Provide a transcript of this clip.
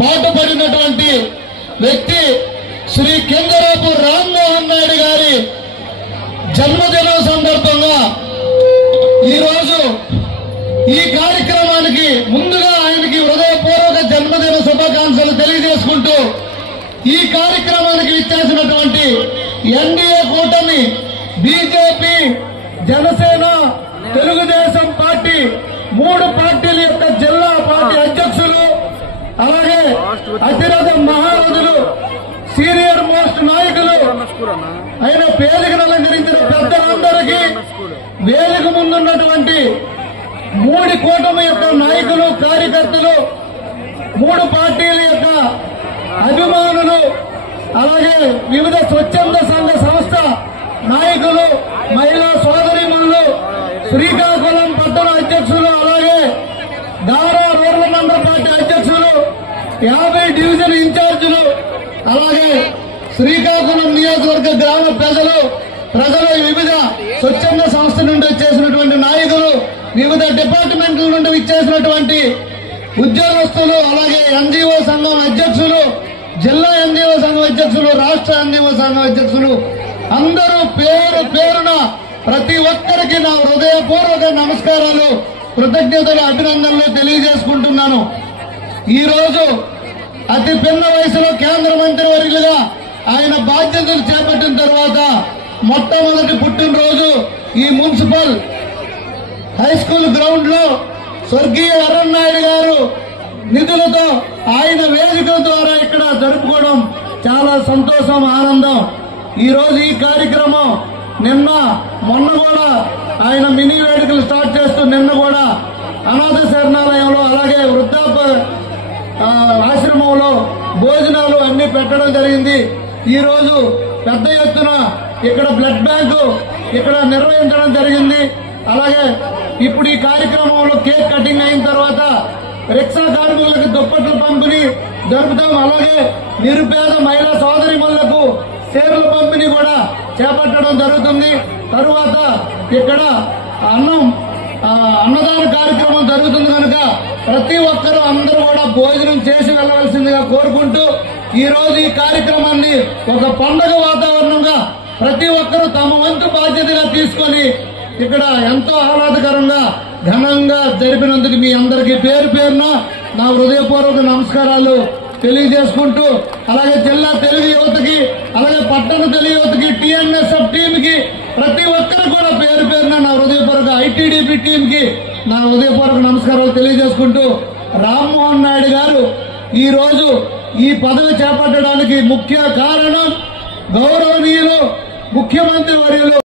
పాటుపడినటువంటి వ్యక్తి శ్రీ కింజరాపు రామ్మోహన్ నాయుడు గారి జన్మదినం సందర్భంగా ఈరోజు ఈ కార్యక్రమానికి ముందుగా ఆయనకి హృదయపూర్వక జన్మదిన శుభాకాంక్షలు తెలియజేసుకుంటూ ఈ కార్యక్రమానికి ఇచ్చేసినటువంటి ఎన్డీఏ కూటమి బీజేపీ, జనసేన, తెలుగుదేశం పార్టీ 3 పార్టీల యొక్క జిల్లా పార్టీ అధ్యక్షులు, అలాగే అతిరథ మహారథులు, సీనియర్ మోస్ట్ నాయకులు అయిన వేదికను అలంకరించిన పెద్దలందరికీ, వేదిక ముందున్నటువంటి 3 కూటమి యొక్క నాయకులు, కార్యకర్తలు, 3 పార్టీల యొక్క అభిమానులు, అలాగే వివిధ స్వచ్ఛంద సంఘ సంస్థ నాయకులు, మహిళా సోదరీమణులు, శ్రీకాకుళం పట్టణ అధ్యక్షులు, అలాగే దారా రూరల్ మండల పార్టీ అధ్యక్షులు, 50 డివిజన్ ఇన్ఛార్జీలు, అలాగే శ్రీకాకుళం నియోజకవర్గ గ్రామ ప్రజలు వివిధ స్వచ్ఛంద సంస్థ నుండి వచ్చేసినటువంటి నాయకులు, వివిధ డిపార్ట్మెంట్ల నుండి ఇచ్చేసినటువంటి ఉద్యోగస్తులు, అలాగే ఎన్జీఓ సంఘం అధ్యక్షులు, జిల్లా ఎన్జీఓ సంఘం అధ్యక్షులు, రాష్ట్ర ఎన్జీఓ సంఘం అధ్యక్షులు అందరూ పేరు పేరున ప్రతి ఒక్కరికి నా హృదయపూర్వక నమస్కారాలు, కృతజ్ఞతలు, అభినందనలు తెలియజేసుకుంటున్నాను. ఈ రోజు అతి పిన్న వయసులో కేంద్ర మంత్రి వర్యులుగా ఆయన బాధ్యతలు చేపట్టిన తర్వాత మొట్టమొదటి పుట్టినరోజు ఈ మున్సిపల్ హై స్కూల్ గ్రౌండ్ లో స్వర్గీయ అరన్నాయుడు గారు నిధులతో ఆయన వేదిక ద్వారా ఇక్కడ జరుపుకోవడం చాలా సంతోషం, ఆనందం. ఈ రోజు ఈ కార్యక్రమం మొన్న కూడా ఆయన మినీ వేడుకలు స్టార్ట్ చేస్తూ నిన్న కూడా అనాథ శరణాలయంలో, అలాగే వృద్ధాప్య ఆశ్రమంలో భోజనాలు అన్ని పెట్టడం జరిగింది. ఈ రోజు పెద్ద ఎత్తున ఇక్కడ బ్లడ్ బ్యాంకు ఇక్కడ నిర్వహించడం జరిగింది. అలాగే ఇప్పుడు ఈ కార్యక్రమంలో కేక్ కటింగ్ అయిన తర్వాత రిక్షా కార్మికులకు దుప్పట్ల పంపిణీ జరుపుతాం. అలాగే నిరుపేద మహిళా సోదరిమణులకు చీరల పంపిణీ కూడా చేపట్టడం జరుగుతుంది. తరువాత ఇక్కడ అన్నదాన కార్యక్రమం జరుగుతుంది కనుక ప్రతి ఒక్కరూ అందరూ కూడా భోజనం చేసి వెళ్లవలసిందిగా కోరుకుంటూ ఈ రోజు ఈ కార్యక్రమాన్ని ఒక పండుగ వాతావరణంగా ప్రతి ఒక్కరూ తమ వంతు బాధ్యతగా తీసుకొని ఇక్కడ ఎంతో ఆహ్లాదకరంగా ఘనంగా జరిపినందుకు మీ అందరికీ పేరు పేరున నా హృదయపూర్వక నమస్కారాలు తెలియజేసుకుంటూ, అలాగే జిల్లా తెలుగు యువతకి, అలాగే పట్టణ తెలుగు యువతకి, టీఎన్ఎస్ఎఫ్ టీమ్ కి ప్రతి ఒక్కరు కూడా పేరు పేరున నా హృదయపూర్వక ఐటీడీపీ టీమ్ కి నా హృదయపూర్వక నమస్కారాలు తెలియజేసుకుంటూ, రామ్మోహన్ నాయుడు గారు ఈ రోజు ఈ పదవి చేపట్టడానికి ముఖ్య కారణం గౌరవనీయులు ముఖ్యమంత్రి వర్యులు